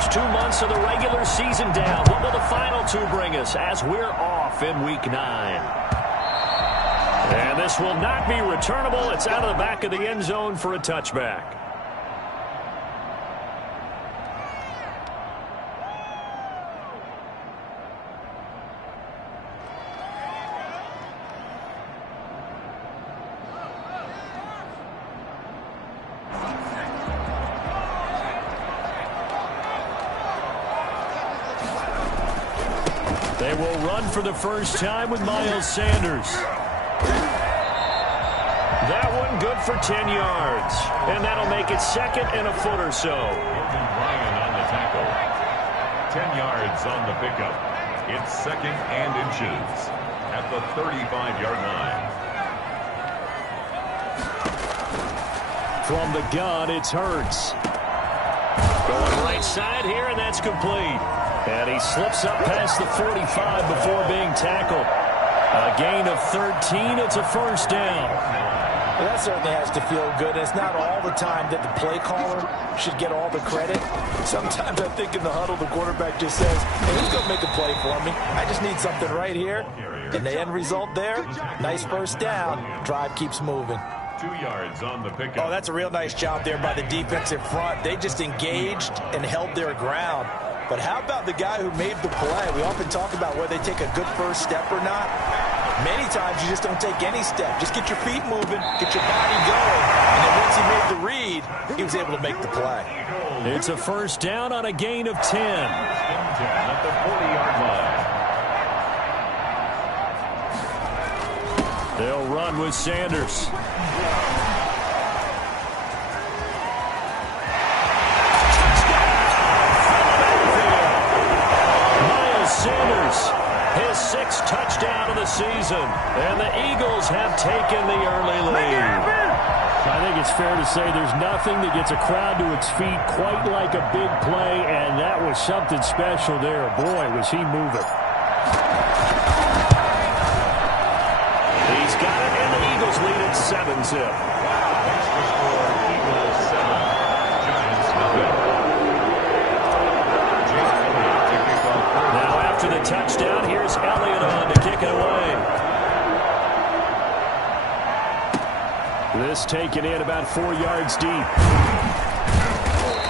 first 2 months of the regular season down. What will the final two bring us as we're off in Week 9? And this will not be returnable. It's out of the back of the end zone for a touchback. They will run for the first time with Miles Sanders. That one good for 10 yards. And that'll make it second and a foot or so. Ryan on the tackle. 10 yards on the pickup. It's second and inches at the 35-yard line. From the gun, it's Hurts. Going right side here, and that's complete. And he slips up past the 45 before being tackled. A gain of 13. It's a first down. Well, that certainly has to feel good. It's not all the time that the play caller should get all the credit. Sometimes I think in the huddle, the quarterback just says, hey, who's going to make a play for me? I just need something right here. And the end result there, nice first down. Drive keeps moving. 2 yards on the pickup. Oh, that's a real nice job there by the defensive front. They just engaged and held their ground. But how about the guy who made the play? We often talk about whether they take a good first step or not. Many times you just don't take any step. Just get your feet moving, get your body going. And then once he made the read, he was able to make the play. It's a first down on a gain of 10. At the 40-yard line. They'll run with Sanders. Sanders, his 6th touchdown of the season, and the Eagles have taken the early lead. I think it's fair to say there's nothing that gets a crowd to its feet quite like a big play, and that was something special there. Boy, was he moving. He's got it, and the Eagles lead at 7-zip. Eagles 7, Giants 0. After the touchdown, here's Elliott on to kick it away. This taken in about 4 yards deep.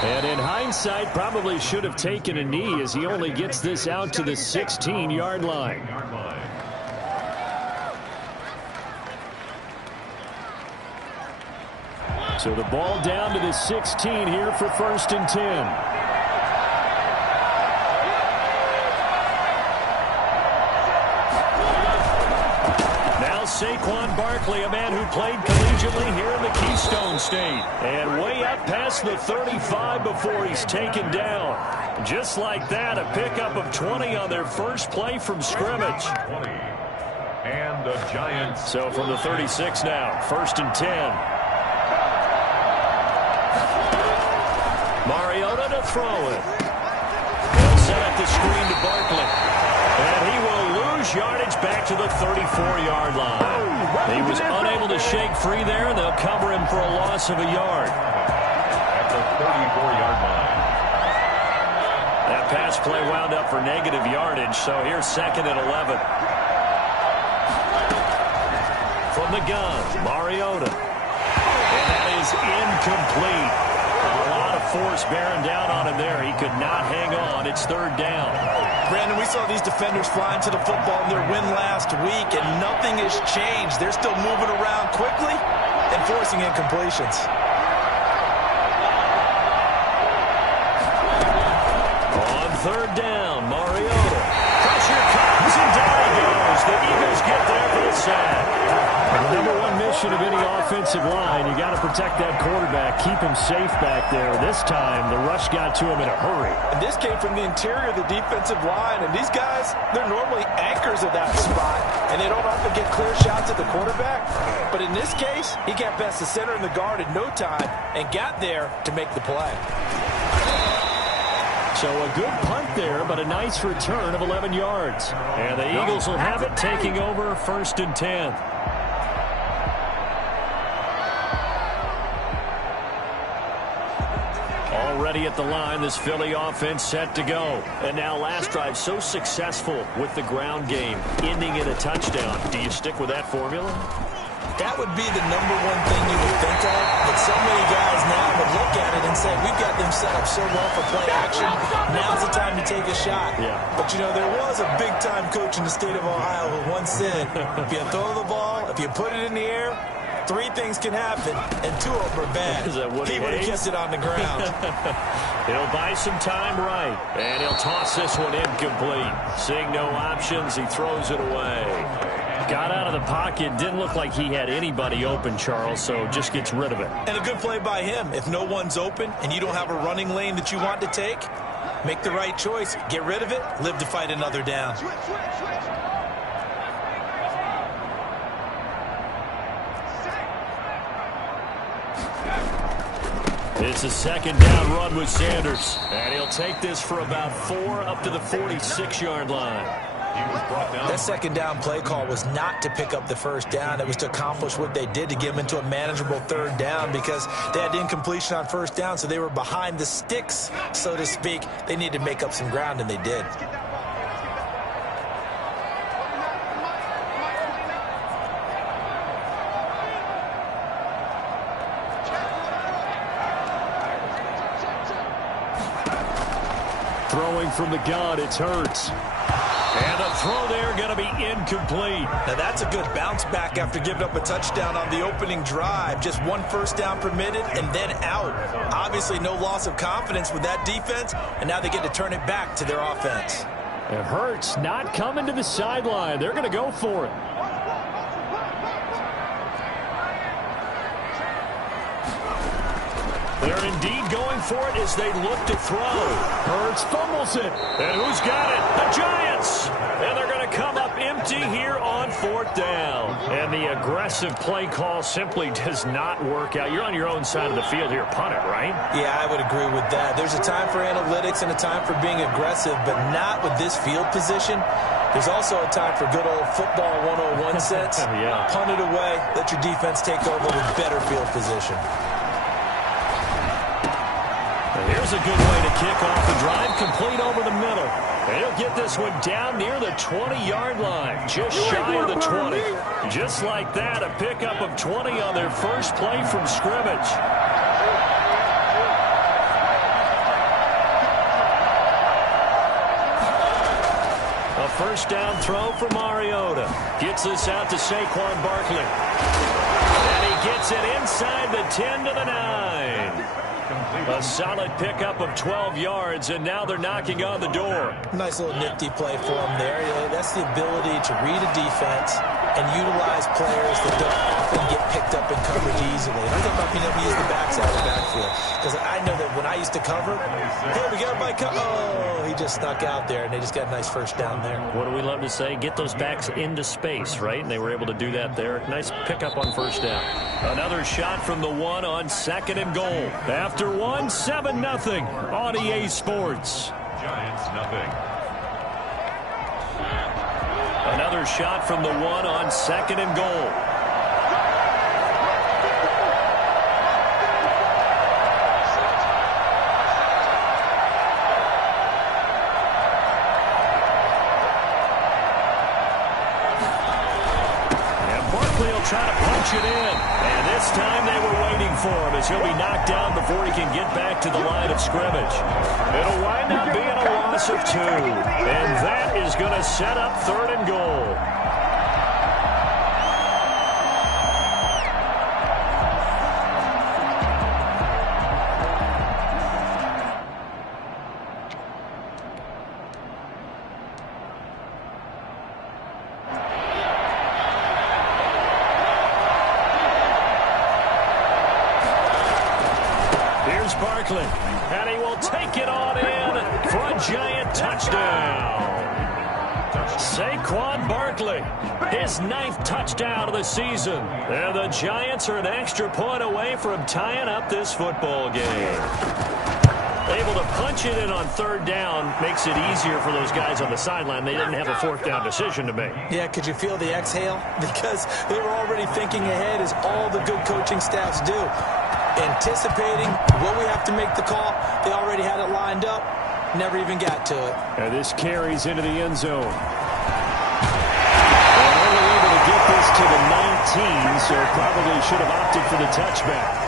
And in hindsight, probably should have taken a knee as he only gets this out to the 16-yard line. So the ball down to the 16 here for first and 10. Saquon Barkley, a man who played collegiately here in the Keystone State. And way up past the 35 before he's taken down. Just like that, a pickup of 20 on their first play from scrimmage. 20. And the Giants. So from the 36 now, first and 10. Mariota to throw it. They'll set up the screen to Barkley. And he will lose yardage back to the 34-yard line. He was unable to shake free there, and they'll cover him for a loss of a yard. At the 34-yard line. That pass play wound up for negative yardage, so here's second and 11. From the gun, Mariota. And that is incomplete. A lot of force bearing down on him there. He could not hang on. It's third down. Brandon, we saw these defenders flying to the football in their win last week, and nothing has changed. They're still moving around quickly and forcing incompletions. On third down, Mariota. Pressure comes, and down he goes. The Eagles get there for the sack. The number one mission of any offensive line, you got to protect that quarterback, keep him safe back there. This time, the rush got to him in a hurry. And this came from the interior of the defensive line, and these guys, they're normally anchors of that spot, and they don't often get clear shots at the quarterback. But in this case, he got past the center and the guard in no time and got there to make the play. So a good punt there, but a nice return of 11 yards. And the Eagles will have it, taking over first and 10. Already at the line, this Philly offense set to go. And now last drive so successful with the ground game, ending in a touchdown. Do you stick with that formula? That would be the number one thing you would think of, but so many guys now would look at it and say, we've got them set up so well for play action, now's the time to take a shot. Yeah. But, you know, there was a big-time coach in the state of Ohio who once said, if you throw the ball, if you put it in the air, 3 things can happen, and 2 of them are bad. He would have kept it on the ground. He'll buy some time right, and he'll toss this one incomplete. Seeing no options, he throws it away. Got out of the pocket, didn't look like he had anybody open, Charles, so just gets rid of it. And a good play by him. If no one's open and you don't have a running lane that you want to take, make the right choice. Get rid of it, live to fight another down. It's a second down run with Sanders, and he'll take this for about 4 up to the 46-yard line. That second down play call was not to pick up the first down. It was to accomplish what they did, to get them into a manageable third down, because they had incompletion on first down, so they were behind the sticks, so to speak. They needed to make up some ground, and they did. Throwing from the gun, it's Hurts. And the throw there going to be incomplete. Now that's a good bounce back after giving up a touchdown on the opening drive. Just 1 first down permitted and then out. Obviously no loss of confidence with that defense, and now they get to turn it back to their offense. And Hurts not coming to the sideline. They're going to go for it. They're indeed going for it as they look to throw. Hurts fumbles it. And who's got it? The Giants. And they're going to come up empty here on 4th down. And the aggressive play call simply does not work out. You're on your own side of the field here. Punt it, right? Yeah, I would agree with that. There's a time for analytics and a time for being aggressive, but not with this field position. There's also a time for good old football 101 sense. Yeah. Punt it away. Let your defense take over with better field position. Here's a good way to kick off the drive, complete over the middle. And he'll get this one down near the 20-yard line, just shy of the 20. Just like that, a pickup of 20 on their first play from scrimmage. A first down throw for Mariota. Gets this out to Saquon Barkley. And he gets it inside the 10 to the 9. A solid pickup of 12 yards, and now they're knocking on the door. Nice little nifty play for them there. You know, that's the ability to read a defense and utilize players that don't often get picked up in coverage easily. I'm talking about being able to use the backside of the backfield. Because I know that when I used to cover, hey, we got my oh, he just snuck out there, and they just got a nice first down there. What do we love to say? Get those backs into space, right? And they were able to do that there. Nice pickup on first down. Another shot from the 1 on 2nd and goal. After 1, 7-0 on EA Sports. Giants nothing. Another shot from the 1 on 2nd and goal. Try to punch it in. And this time they were waiting for him as he'll be knocked down before he can get back to the line of scrimmage. It'll wind up being a loss of 2. And that is going to set up 3rd and goal. Barkley, and he will take it on in for a Giant touchdown. Saquon Barkley, his 9th touchdown of the season. And the Giants are an extra point away from tying up this football game. Able to punch it in on 3rd down makes it easier for those guys on the sideline. They didn't have a 4th down decision to make. Yeah, could you feel the exhale? Because they were already thinking ahead, as all the good coaching staffs do. anticipating what we have to make the call. They already had it lined up. Never even got to it. And this carries into the end zone. And only able to get this to the 19, so probably should have opted for the touchback.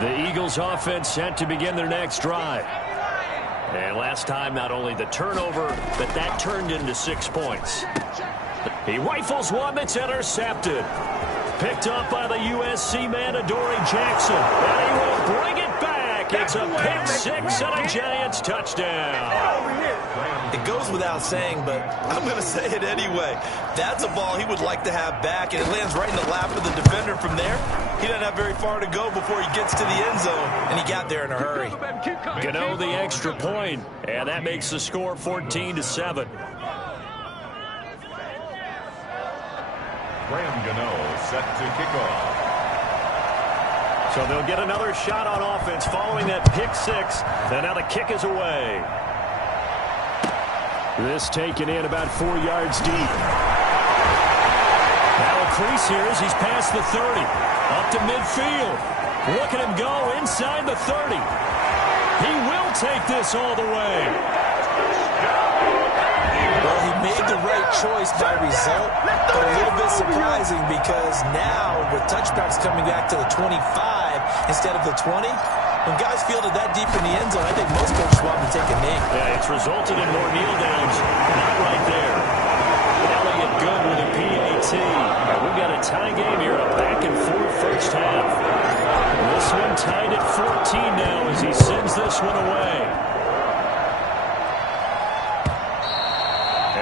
The Eagles offense set to begin their next drive. And last time, not only the turnover, but that turned into 6 points. He rifles one that's intercepted. Picked up by the USC man, Adoree Jackson. And he will bring it back. It's a pick six and a Giants touchdown. It goes without saying, but I'm going to say it anyway. That's a ball he would like to have back, and it lands right in the lap of the defender from there. He doesn't have very far to go before he gets to the end zone, and he got there in a hurry. Gano the extra point, and that makes the score 14-7. Graham Gano set to kick off. So they'll get another shot on offense following that pick six, and now the kick is away. This taken in about 4 yards deep. Now a crease here as he's past the 30. Up to midfield. Look at him go inside the 30. He will take this all the way. Well, he made the right choice by result, but a little bit surprising because now with touchbacks coming back to the 25 instead of the 20, when guys fielded that deep in the end zone, I think most coaches want to take a knee. Yeah, it's resulted in more kneel downs. Not right there. Elliott good with a PAT. We've got a tie game here, a back-and-forth first half. This one tied at 14 now as he sends this one away.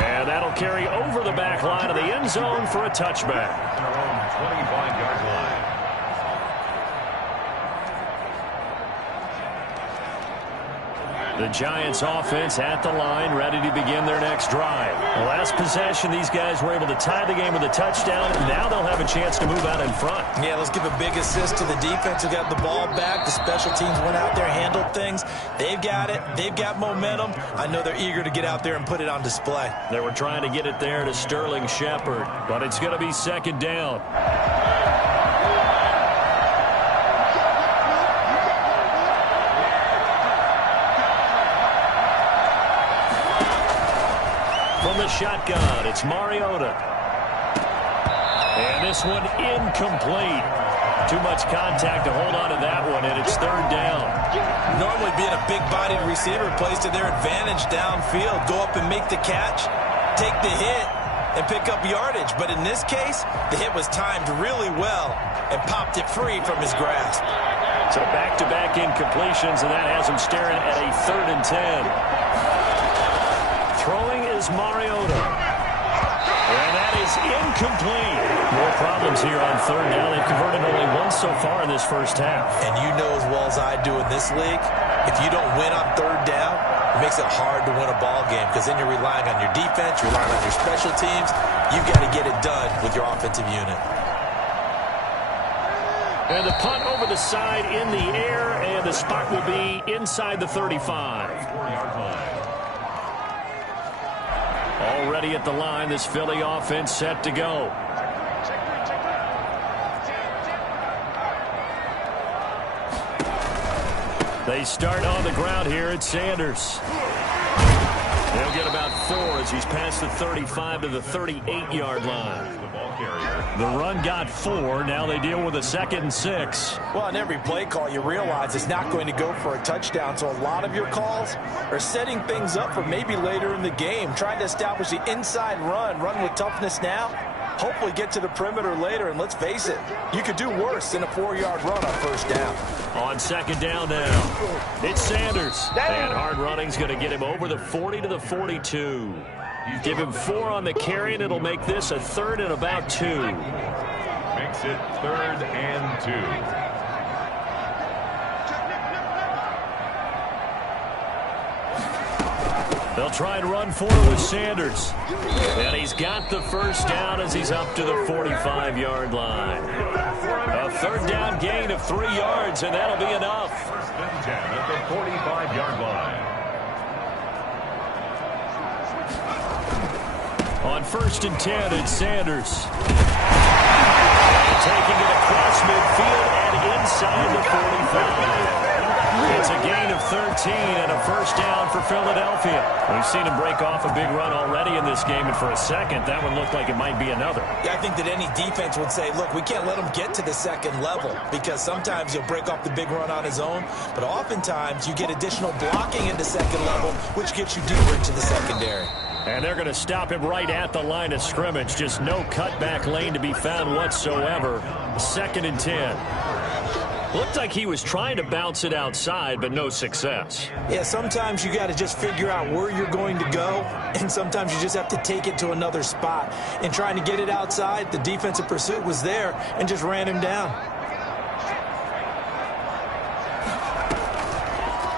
And that'll carry over the back line of the end zone for a touchback. Their own 25-yard line. The Giants offense at the line, ready to begin their next drive. The last possession, these guys were able to tie the game with a touchdown. Now they'll have a chance to move out in front. Yeah, let's give a big assist to the defense who got the ball back. The special teams went out there, handled things. They've got it. They've got momentum. I know they're eager to get out there and put it on display. They were trying to get it there to Sterling Shepard, but it's going to be second down. From the shotgun, it's Mariota. And this one incomplete. Too much contact to hold on to that one, and it's third down. Normally being a big-bodied receiver plays to their advantage downfield. Go up and make the catch, take the hit, and pick up yardage. But in this case, the hit was timed really well and popped it free from his grasp. So back-to-back incompletions, and that has him staring at a 3rd and 10. Throwing is Mariota. And that is incomplete. More problems here on third down. They've converted only once so far in this first half. And you know as well as I do in this league, if you don't win on third down, it makes it hard to win a ball game because then you're relying on your defense, you're relying on your special teams. You've got to get it done with your offensive unit. And the punt over the side in the air, and the spot will be inside the 35. 4-yard line. Already at the line, this Philly offense set to go. They start on the ground here at Sanders. They'll get about 4 as he's past the 35 to the 38-yard line. The ball carrier. The run got 4. Now they deal with a 2nd and 6. Well, on every play call, you realize it's not going to go for a touchdown. So a lot of your calls are setting things up for maybe later in the game, trying to establish the inside run with toughness now, hopefully get to the perimeter later. And let's face it, you could do worse than a 4-yard run on first down. On second down now, it's Sanders. And hard running's going to get him over the 40 to the 42. Give him 4 on the carry, and it'll make this a 3rd and about 2. Makes it 3rd and 2. They'll try and run for it with Sanders. And he's got the first down as he's up to the 45-yard line. A 3rd down gain of 3 yards, and that'll be enough. 1st and 10 at the 45-yard line. On 1st and 10, it's Sanders. Taking it across midfield and inside the 45. It's a gain of 13 and a first down for Philadelphia. We've seen him break off a big run already in this game, and for a second, that one looked like it might be another. Yeah, I think that any defense would say, look, we can't let him get to the second level, because sometimes he'll break off the big run on his own, but oftentimes you get additional blocking into second level, which gets you deeper into the secondary. And they're going to stop him right at the line of scrimmage. Just no cutback lane to be found whatsoever. 2nd and 10. Looked like he was trying to bounce it outside, but no success. Yeah, sometimes you got to just figure out where you're going to go, and sometimes you just have to take it to another spot. And trying to get it outside, the defensive pursuit was there and just ran him down.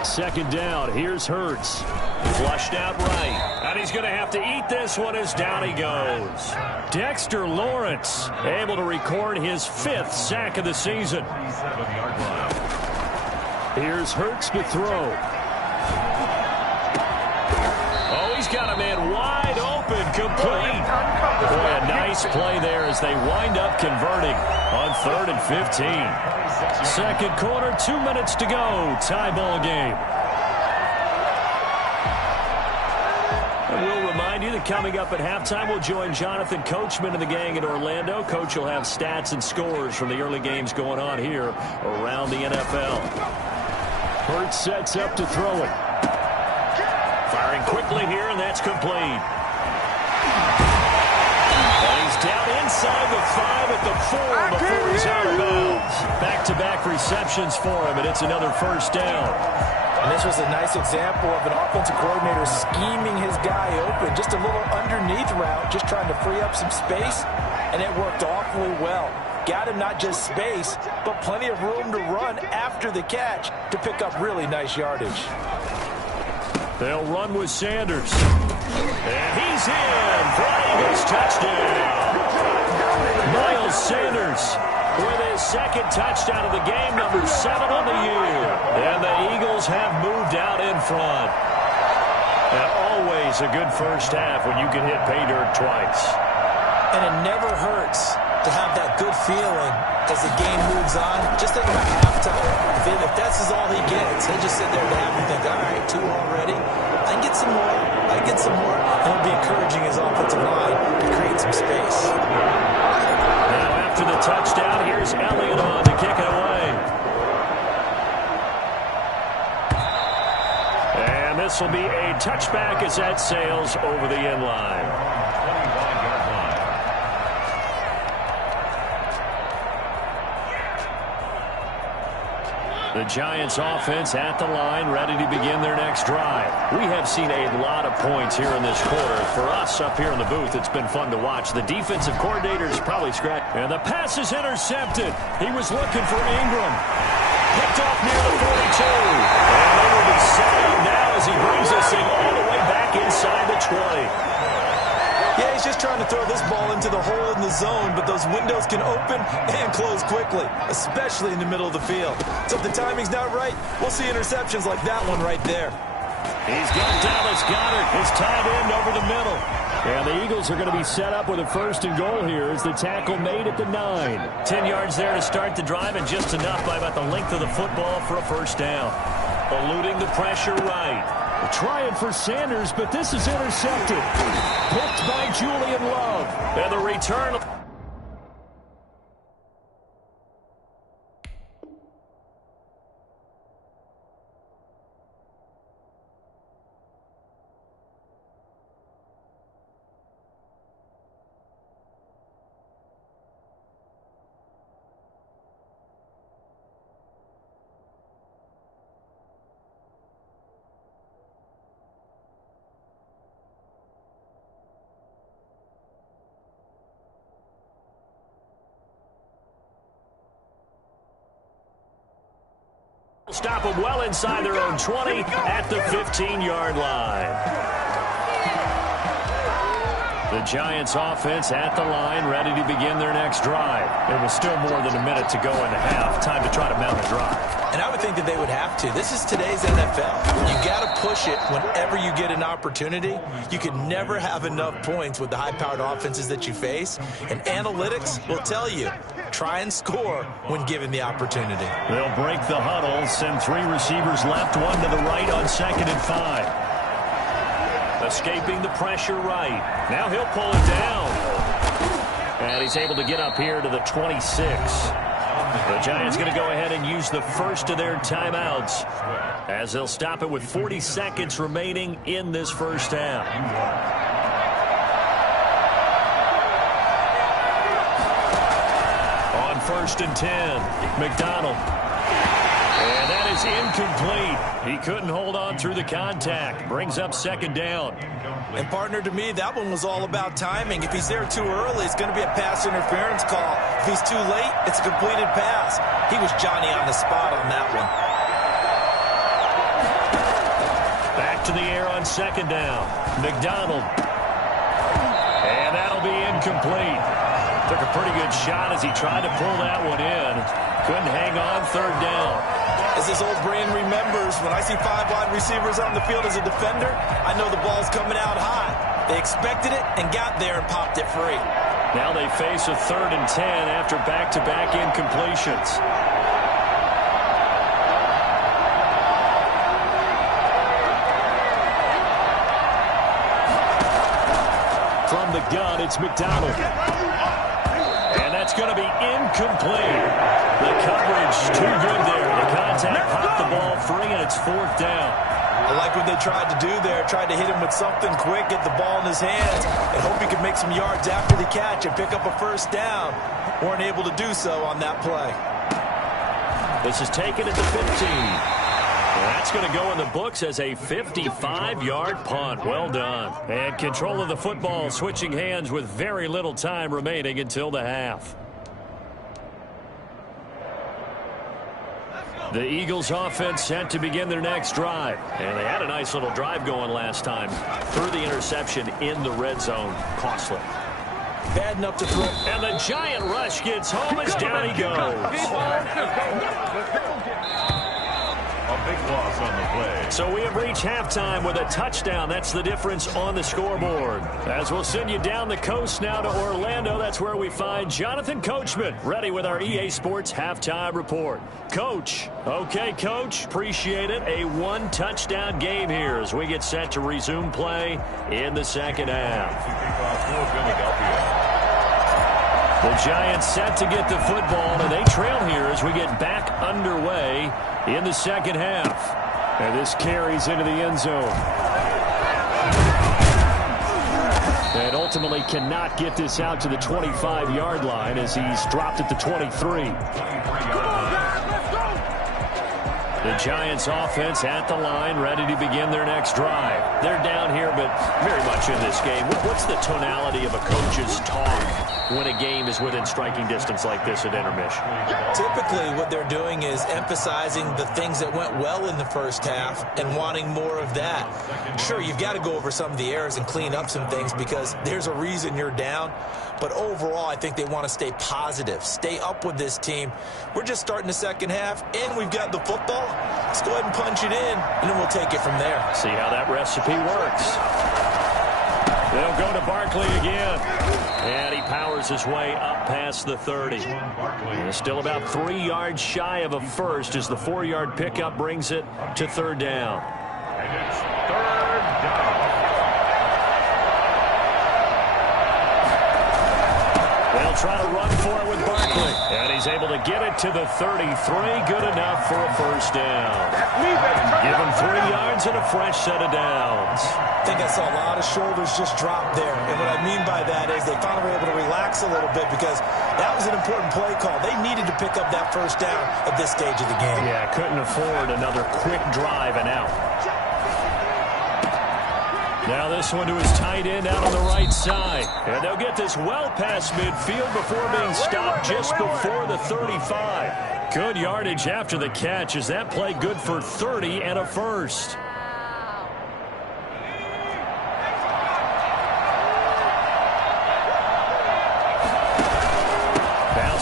2nd down, here's Hurts. Flushed out right. And he's going to have to eat this one as down he goes. Dexter Lawrence able to record his 5th sack of the season. Here's Hurts to throw. Oh, he's got a man wide open, complete. Boy, a nice play there as they wind up converting on 3rd and 15. 2nd quarter, 2 minutes to go. Tie ball game. We'll remind you that coming up at halftime, we'll join Jonathan Coachman and the gang in Orlando. Coach will have stats and scores from the early games going on here around the NFL. Hurts sets up to throw it. Firing quickly here, and that's complete. And he's down inside the 5 at the 4 before he's out of bounds. Back-to-back receptions for him, and it's another first down. And this was a nice example of an offensive coordinator scheming his guy open. Just a little underneath route, just trying to free up some space, and it worked awfully well. Got him not just space, but plenty of room to run after the catch to pick up really nice yardage. They'll run with Sanders. And he's in for an Eagles touchdown. Miles Sanders with his 2nd touchdown of the game, number 7 on the year. And the Eagles have moved out in front. And always a good first half when you can hit pay dirt twice. And it never hurts to have that good feeling as the game moves on. Just think about halftime. If that's all he gets, he'll just sit there at half and think, all right, 2 already. I can get some more. I can get some more. And he'll be encouraging his offensive line to create some space. Now after the touchdown, here's Elliott on to kick it away. And this will be a touchback as that sails over the end line. The Giants offense at the line, ready to begin their next drive. We have seen a lot of points here in this quarter. For us up here in the booth, it's been fun to watch. The defensive coordinator's probably scratched. And the pass is intercepted. He was looking for Ingram. Picked off near the 42. And they will be set up now as he brings this thing all the way back inside the 20. Yeah, he's just trying to throw this ball into the hole in the zone, but those windows can open and close quickly, especially in the middle of the field. So if the timing's not right, we'll see interceptions like that one right there. He's got Dallas Goedert, his tight end over the middle. And the Eagles are going to be set up with a 1st and goal here as the tackle made at the 9. 10 yards there to start the drive, and just enough by about the length of the football for a first down. Eluding the pressure right. Trying for Sanders, but this is intercepted. Picked by Julian Love. And the return. Stop them well inside their own 20 at the 15-yard line. The Giants offense at the line, ready to begin their next drive. It was still more than a minute to go in the half. Time to try to mount a drive. And I would think that they would have to. This is today's NFL. You got to push it whenever you get an opportunity. You can never have enough points with the high-powered offenses that you face. And analytics will tell you, try and score when given the opportunity. They'll break the huddle, send 3 receivers left, 1 to the right on 2nd and 5. Escaping the pressure right. Now he'll pull it down. And he's able to get up here to the 26. The Giants going to go ahead and use the first of their timeouts as they'll stop it with 40 seconds remaining in this first half. On 1st and 10, McDonald. And that is incomplete. He couldn't hold on through the contact. Brings up 2nd down. And, partner, to me, that one was all about timing. If he's there too early, it's going to be a pass interference call. If he's too late, it's a completed pass. He was Johnny on the spot on that one. Back to the air on 2nd down. McDonald. And that'll be incomplete. Took a pretty good shot as he tried to pull that one in. Couldn't hang on 3rd down. As his old brain remembers, when I see 5 wide receivers on the field as a defender, I know the ball's coming out high. They expected it and got there and popped it free. Now they face a 3rd and 10 after back-to-back incompletions. From the gun, it's McDonald. And that's going to be incomplete. The coverage too good there. The contact popped the ball free, and it's 4th down. I like what they tried to do there. Tried to hit him with something quick, get the ball in his hands, and hope he could make some yards after the catch and pick up a 1st down. Weren't able to do so on that play. This is taken at the 15. That's going to go in the books as a 55-yard punt. Well done. And control of the football switching hands with very little time remaining until the half. The Eagles offense set to begin their next drive. And they had a nice little drive going last time. Threw the interception in the red zone. Costly. Bad enough to throw. And the giant rush gets home as down he goes. A big loss on the play. So we have reached halftime with a touchdown. That's the difference on the scoreboard. As we'll send you down the coast now to Orlando, that's where we find Jonathan Coachman, ready with our EA Sports halftime report. Coach. Okay, Coach. Appreciate it. A 1-touchdown game here as we get set to resume play in the second half. The Giants set to get the football, and they trail here as we get back underway in the second half. And this carries into the end zone. And ultimately cannot get this out to the 25-yard line as he's dropped at the 23. The Giants offense at the line, ready to begin their next drive. They're down here, but very much in this game. What's the tonality of a coach's talk when a game is within striking distance like this at intermission? Typically, what they're doing is emphasizing the things that went well in the first half and wanting more of that. Sure, you've got to go over some of the errors and clean up some things because there's a reason you're down. But overall, I think they want to stay positive, stay up with this team. We're just starting the second half, and we've got the football. Let's go ahead and punch it in, and then we'll take it from there. See how that recipe works. They'll go to Barkley again. And he powers his way up past the 30. And still about 3 yards shy of a first as the 4-yard pickup brings it to 3rd down. And it's 3rd down. They'll try to run for it with Barkley. And he's able to get it to the 33. Good enough for a 1st down. Give him 3 yards and a fresh set of downs. I think I saw a lot of shoulders just drop there. And what I mean by that is they finally were able to relax a little bit because that was an important play call. They needed to pick up that 1st down at this stage of the game. Yeah, couldn't afford another quick drive and out. Now this one to his tight end out on the right side. And they'll get this well past midfield before being stopped just before the 35. Good yardage after the catch. Is that play good for 30 and a first?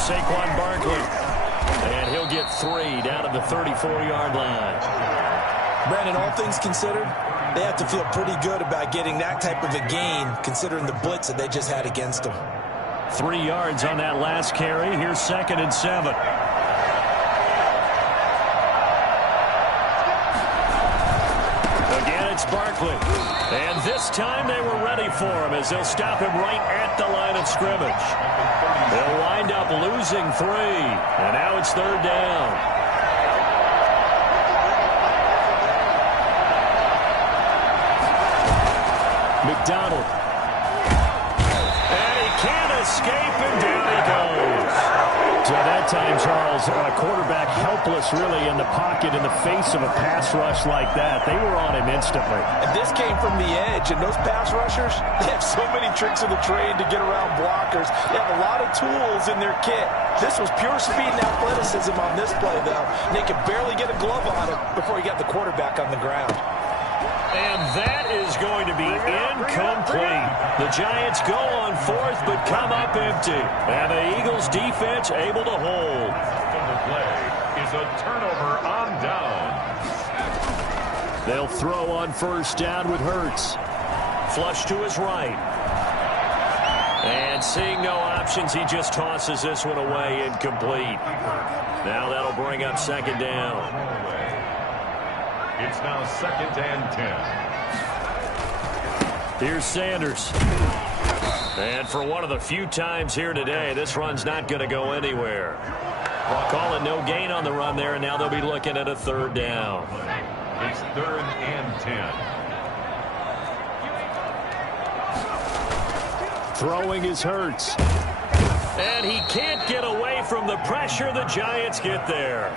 Saquon Barkley. And he'll get 3 down to the 34-yard line. Brandon, all things considered, they have to feel pretty good about getting that type of a gain, considering the blitz that they just had against them. 3 yards on that last carry. Here's 2nd and 7. Again, it's Barkley. And this time they were ready for him as they'll stop him right at the line of scrimmage. They'll wind up losing 3. And now it's 3rd down. McDonald. And he can't escape, and down he goes. So that time, Charles, a quarterback helpless really in the pocket in the face of a pass rush like that. They were on him instantly. And this came from the edge, and those pass rushers, they have so many tricks of the trade to get around blockers. They have a lot of tools in their kit. This was pure speed and athleticism on this play, though. And they could barely get a glove on it before he got the quarterback on the ground. And that is going to be incomplete. The Giants go on 4th, but come up empty. And the Eagles defense able to hold. The play is a turnover on down. They'll throw on 1st down with Hurts. Flush to his right. And seeing no options, he just tosses this one away, incomplete. Now that'll bring up 2nd down. It's now 2nd and 10. Here's Sanders. And for one of the few times here today, this run's not going to go anywhere. Call it no gain on the run there, and now they'll be looking at a 3rd down. It's 3rd and 10. Throwing is Hurts. And he can't get away from the pressure. The Giants get there.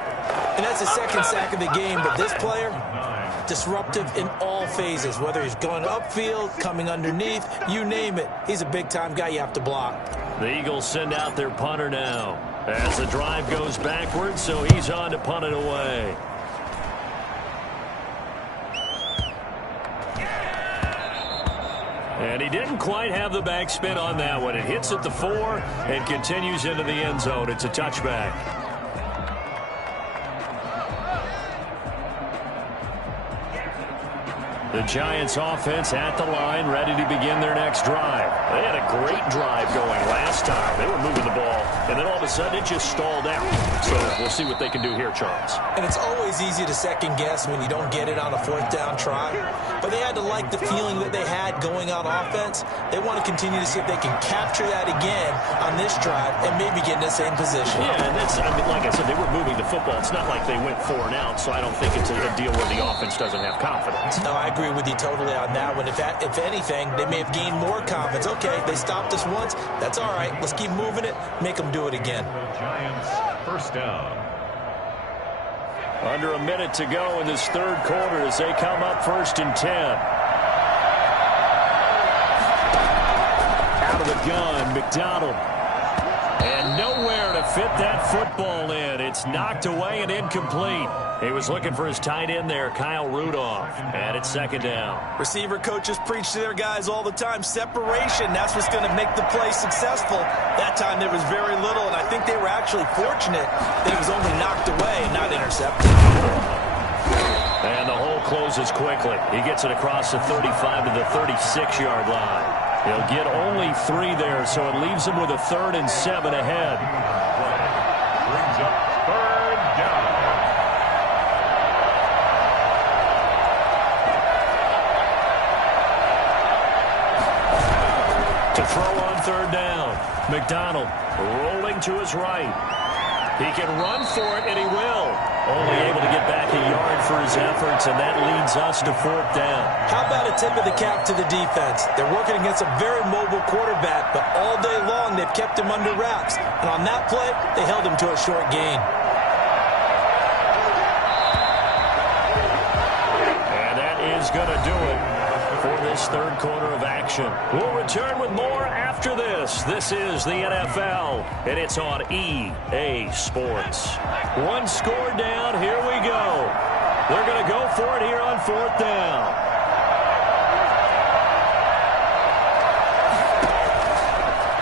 And that's the 2nd sack of the game, but this player, disruptive in all phases, whether he's going upfield, coming underneath, you name it. He's a big-time guy you have to block. The Eagles send out their punter now as the drive goes backwards, so he's on to punt it away. And he didn't quite have the backspin on that one. It hits at the 4 and continues into the end zone. It's a touchback. The Giants offense at the line, ready to begin their next drive. They had a great drive going last time. They were moving the ball, and then all of a sudden it just stalled out. So we'll see what they can do here, Charles. And it's always easy to second guess when you don't get it on a 4th down try. But they had to like the feeling that they had going on offense. They want to continue to see if they can capture that again on this drive and maybe get in the same position. Yeah, and that's, I mean, like I said, they were moving the football. It's not like they went 4 and out, so I don't think it's a deal where the offense doesn't have confidence. No, I agree with you totally on that one. If anything, they may have gained more confidence. Okay, they stopped us once. That's all right. Let's keep moving it. Make them do it again. Giants 1st down. Under a minute to go in this 3rd quarter as they come up 1st and 10. Out of the gun, McDonald. And nowhere to fit that football in. It's knocked away and incomplete. He was looking for his tight end there, Kyle Rudolph. And it's 2nd down. Receiver coaches preach to their guys all the time. Separation, that's what's going to make the play successful. That time there was very little, and I think they were actually fortunate that it was only knocked away, not intercepted. And the hole closes quickly. He gets it across the 35 to the 36-yard line. He'll get only 3 there, so it leaves him with a 3rd and 7 ahead. Brings up 3rd down. To throw on 3rd down. McDonald rolling to his right. He can run for it, and he will. Only able to get back a yard for his efforts, and that leads us to 4th down. How about a tip of the cap to the defense? They're working against a very mobile quarterback, but all day long they've kept him under wraps. And on that play, they held him to a short gain. And that is going to do it for this 3rd quarter of action. We'll return with more after this. This is the NFL, and it's on EA Sports. 1 score down. Here we go. They're going to go for it here on 4th down.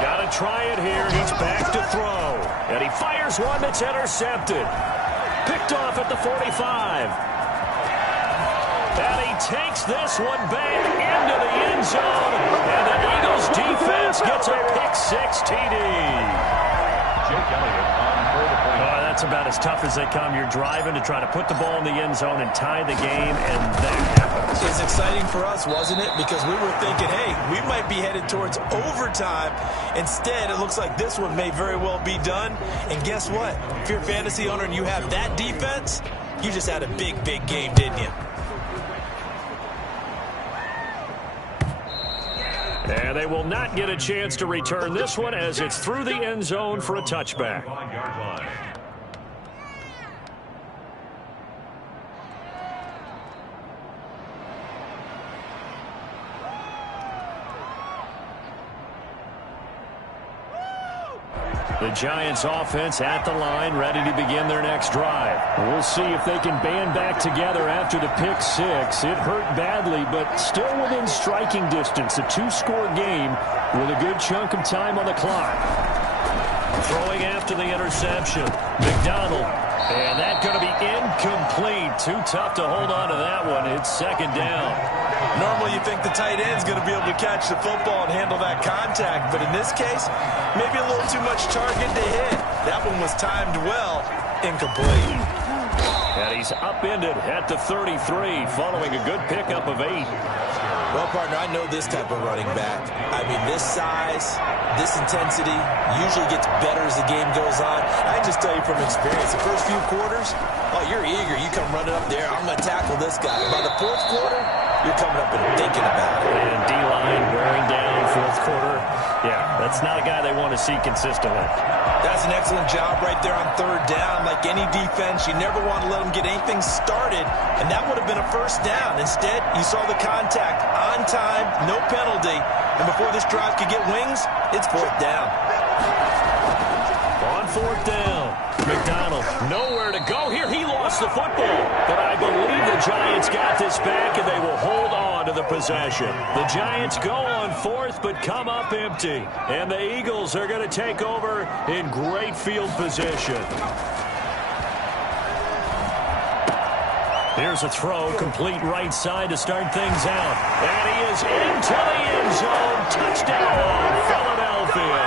Got to try it it here. He's back to throw. And he fires one that's intercepted. Picked off at the 45. And he takes this one back into the end zone. And the Eagles defense gets a pick-6 TD. Jake Elliott on for the point. That's about as tough as they come. You're driving to try to put the ball in the end zone and tie the game, and that happens. It's exciting for us, wasn't it? Because we were thinking, hey, we might be headed towards overtime. Instead, it looks like this one may very well be done. And guess what? If you're a fantasy owner and you have that defense, you just had a big, big game, didn't you? And they will not get a chance to return this one as it's through the end zone for a touchback. The Giants offense at the line, ready to begin their next drive. We'll see if they can band back together after the pick-6. It hurt badly, but still within striking distance. A 2-score game with a good chunk of time on the clock. Throwing after the interception. McDonald. And that's going to be incomplete. Too tough to hold on to that one. It's second down. Normally you think the tight end's going to be able to catch the football and handle that contact, but in this case, maybe a little too much target to hit. That one was timed well, incomplete. And he's upended at the 33 following a good pickup of 8. Well, partner, I know this type of running back. I mean, this size, this intensity usually gets better as the game goes on. I just tell you from experience, the first few quarters, oh, you're eager. You come running up there, I'm going to tackle this guy. By the fourth quarter, you're coming up and thinking about it. And D-line wearing down fourth quarter. Yeah, that's not a guy they want to see consistently. That's an excellent job right there on third down. Like any defense, you never want to let them get anything started, and that would have been a first down. Instead, you saw the contact on time, no penalty, and before this drive could get wings, it's fourth down. On fourth down, McDonald nowhere to go here. He lost the football, but I believe the Giants got this back, and they will hold on to the possession. The Giants go on fourth, but come up empty, and the Eagles are going to take over in great field position. Here's a throw, complete right side to start things out. And he is into the end zone. Touchdown, Philadelphia.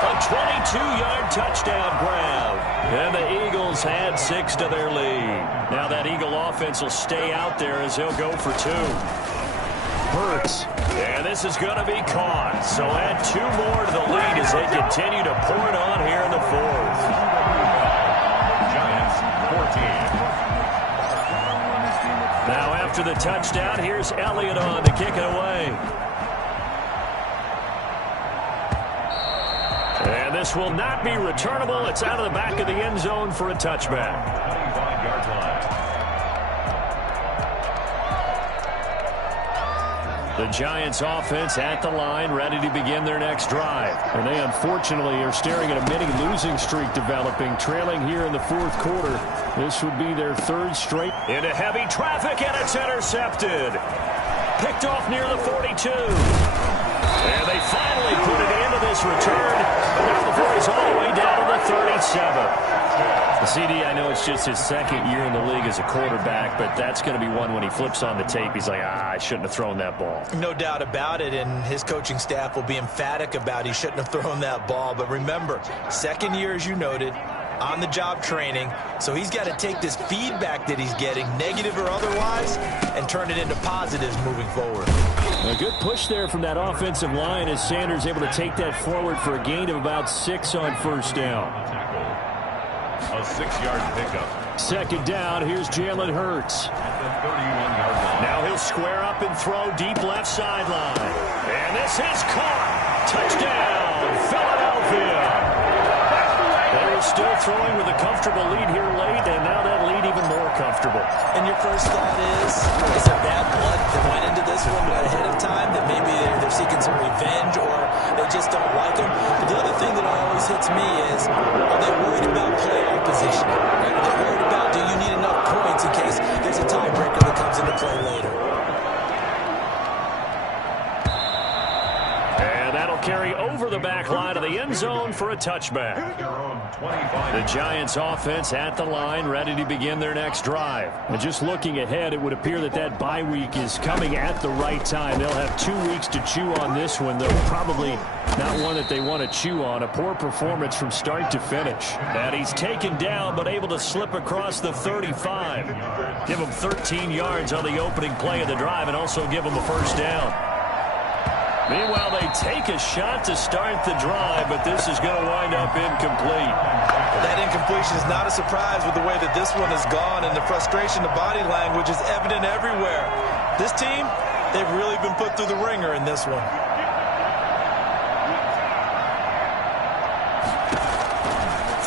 A 22-yard touchdown grab. And the Eagles had 6 to their lead. Now that Eagle offense will stay out there as they'll go for 2. Hurts. And this is going to be caught. So add 2 more to the lead as they continue to pour it on here in the fourth. Giants 14. Now after the touchdown, here's Elliott on to kick it away. And this will not be returnable. It's out of the back of the end zone for a touchback. 25-yard line. The Giants offense at the line, ready to begin their next drive. And they unfortunately are staring at a mini losing streak developing, trailing here in the fourth quarter. This would be their 3rd straight. Into heavy traffic, and it's intercepted. Picked off near the 42. And they finally put it into this return. But now the ball is all the way down to the 37. The CD, I know it's just his 2nd year in the league as a quarterback, but that's going to be one when he flips on the tape, he's like, I shouldn't have thrown that ball. No doubt about it, and his coaching staff will be emphatic about he shouldn't have thrown that ball. But remember, 2nd year, as you noted, on-the-job training, so he's got to take this feedback that he's getting, negative or otherwise, and turn it into positives moving forward. A good push there from that offensive line as Sanders able to take that forward for a gain of about 6 on first down. A 6-yard pickup. Second down, here's Jalen Hurts. At the 31-yard line. Now he'll square up and throw deep left sideline. And this is caught. Touchdown, Philadelphia. They were still throwing with a comfortable lead here late, and now that lead even more comfortable. And your first thought is there bad blood that went into this one ahead of time, that maybe they're seeking some revenge or they just don't like him? But the other thing that always hits me is, are they worried about playoff positioning? Right? Are they worried about, do you need enough points in case there's a tiebreaker that comes into play later? And that'll carry over the back line of the end zone for a touchback. The Giants offense at the line, ready to begin their next drive. And just looking ahead, it would appear that that bye week is coming at the right time. They'll have 2 weeks to chew on this one, though probably not one that they want to chew on. A poor performance from start to finish. And he's taken down, but able to slip across the 35. Give him 13 yards on the opening play of the drive and also give him a first down. Meanwhile, they take a shot to start the drive, but this is going to wind up incomplete. That incompletion is not a surprise with the way that this one has gone, and the frustration, the body language is evident everywhere. This team, they've really been put through the ringer in this one.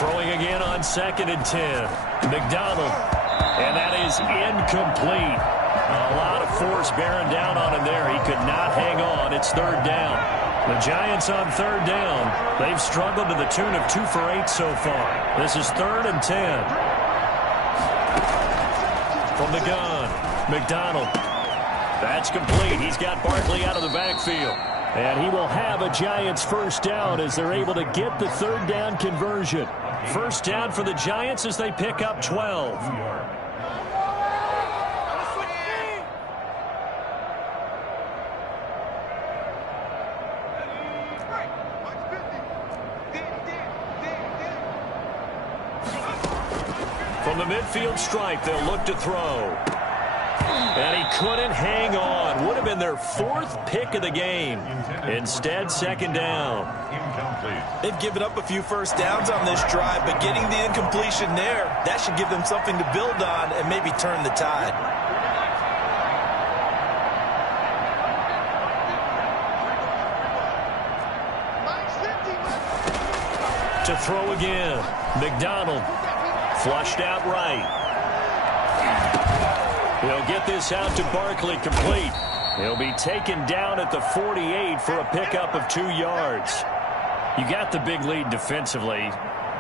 Throwing again on 2nd and 10. McDonald, and that is incomplete. A lot of force bearing down on him there. He could not hang on. It's 3rd down. The Giants on 3rd down. They've struggled to the tune of 2 for 8 so far. This is 3rd and 10. From the gun, McDonald. That's complete. He's got Barkley out of the backfield. And he will have a Giants first down as they're able to get the 3rd down conversion. First down for the Giants as they pick up 12. From the midfield stripe, they'll look to throw. And he couldn't hang on. Would have been their 4th pick of the game. Instead, 2nd down. They've given up a few first downs on this drive, but getting the incompletion there, that should give them something to build on and maybe turn the tide. To throw again. McDonald. Flushed out right. He'll get this out to Barkley, complete. He'll be taken down at the 48 for a pickup of 2 yards. You got the big lead defensively.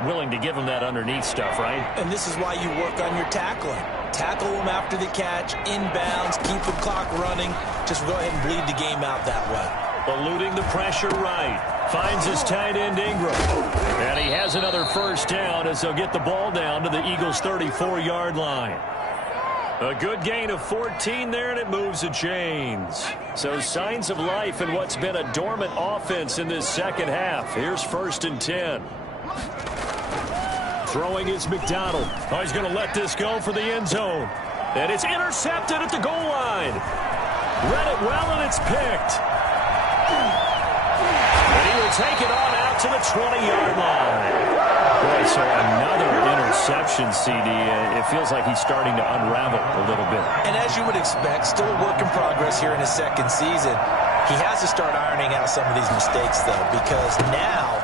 Willing to give him that underneath stuff, right? And this is why you work on your tackling. Tackle him after the catch, inbounds, keep the clock running. Just go ahead and bleed the game out that way. Eluding the pressure right. Finds his tight end Ingram. And he has another first down as they'll get the ball down to the Eagles' 34-yard line. A good gain of 14 there, and it moves the chains. So signs of life in what's been a dormant offense in this second half. Here's 1st and 10. Throwing is McDonald. Oh, he's going to let this go for the end zone. And it's intercepted at the goal line. Read it well, and it's picked. And he will take it on out to the 20-yard line. Boy, so another interception, CD. It feels like he's starting to unravel a little bit. And as you would expect, still a work in progress here in his 2nd season. He has to start ironing out some of these mistakes, though, because now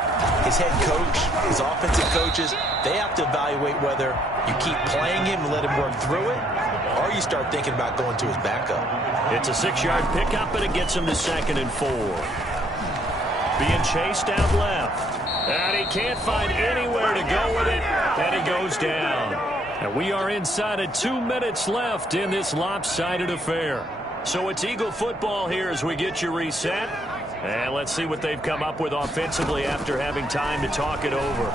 his head coach, his offensive coaches, they have to evaluate whether you keep playing him and let him work through it, or you start thinking about going to his backup. It's a 6-yard pickup, and it gets him to 2nd and 4. Being chased out left. And he can't find anywhere to go with it. And he goes down. And we are inside of 2 minutes left in this lopsided affair. So it's Eagle football here as we get you reset. And let's see what they've come up with offensively after having time to talk it over.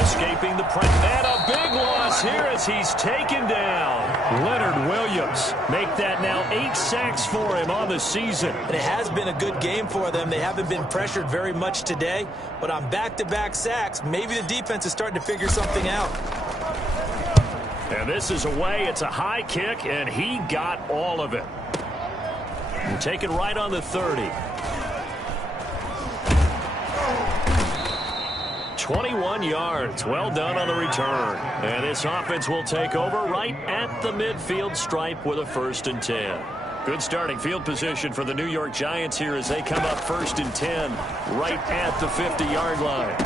Escaping the press. And a big loss here as he's taken down. Leonard Williams make that now 8 sacks for him on the season. And it has been a good game for them. They haven't been pressured very much today, but on back-to-back sacks, maybe the defense is starting to figure something out. And this is away. It's a high kick, and he got all of it. And taken right on the 30. 21 yards. Well done on the return. And this offense will take over right at the midfield stripe with a 1st and 10. Good starting field position for the New York Giants here as they come up 1st and 10 right at the 50-yard line.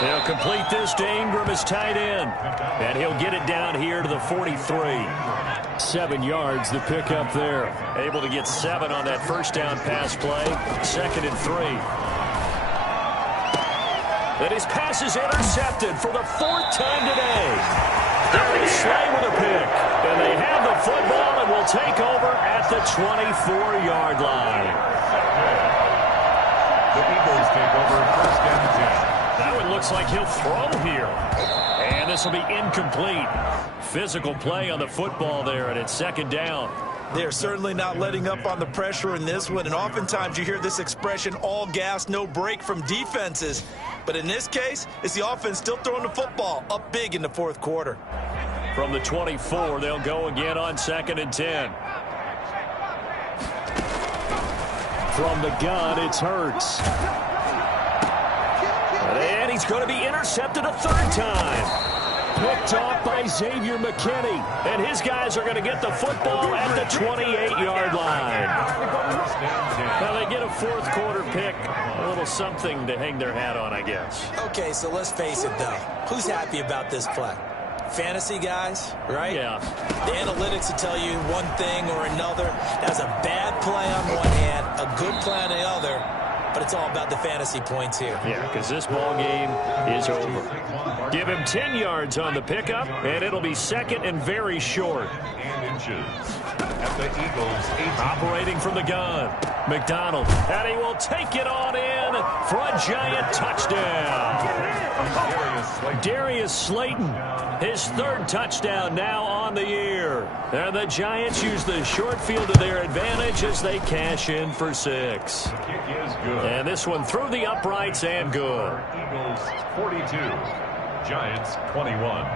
He'll complete this to Ingram as tight end. And he'll get it down here to the 43. 7 yards, the pickup there. Able to get 7 on that first down pass play. 2nd and 3. And his pass is intercepted for the 4th time today. There is Slay with a pick. And they have the football and will take over at the 24-yard line. The Eagles take over 1st and 10. That one looks like he'll throw here. And this will be incomplete. Physical play on the football there, and it's 2nd down. They're certainly not letting up on the pressure in this one, and oftentimes you hear this expression, all gas, no break from defenses. But in this case, it's the offense still throwing the football up big in the 4th quarter. From the 24, they'll go again on 2nd and 10. From the gun, it's Hurts. And he's going to be intercepted a 3rd time. Picked off by Xavier McKinney. And his guys are going to get the football at the 28-yard line. Now they get a 4th quarter pick. A little something to hang their hat on, I guess. Okay, so let's face it, though. Who's happy about this play? Fantasy guys, right? Yeah. The analytics will tell you one thing or another. That's a bad play on one hand, a good play on the other, but it's all about the fantasy points here. Yeah, because this ball game is over. Give him 10 yards on the pickup, and it'll be 2nd and very short. And inches at the Eagles' 18. Operating from the gun, McDonald, and he will take it on in for a giant touchdown. Darius Slayton, his 3rd touchdown now on the year. And the Giants use the short field to their advantage as they cash in for 6. The kick is good. And this one through the uprights and good. Eagles 42, Giants 21.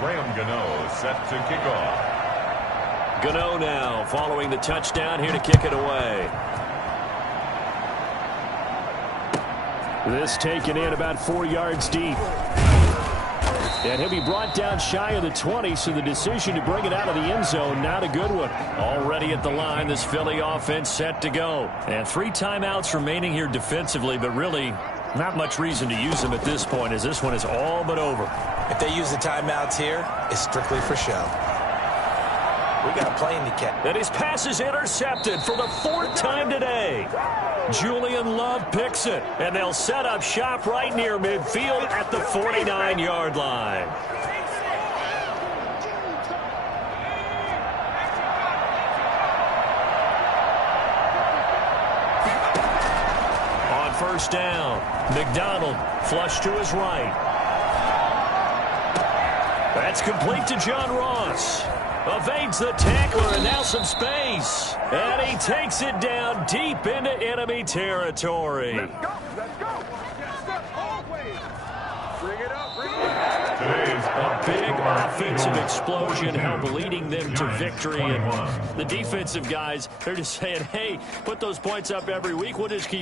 Graham Gano set to kick off. Gano now following the touchdown here to kick it away. This taken in about 4 yards deep. And he'll be brought down shy of the 20, so the decision to bring it out of the end zone, not a good one. Already at the line, this Philly offense set to go. And 3 timeouts remaining here defensively, but really not much reason to use them at this point, as this one is all but over. If they use the timeouts here, it's strictly for show. We got a plane to catch. And his pass is intercepted for the 4th time today. Julian Love picks it, and they'll set up shop right near midfield at the 49-yard line. On 1st down, McDonald flush to his right. That's complete to John Ross. Evades the tackler, and now some space. And he takes it down deep into enemy territory. Let's go. Bring it up. A big offensive explosion helped leading them to victory. And the defensive guys, they're just saying, hey, put those points up every week. We'll just keep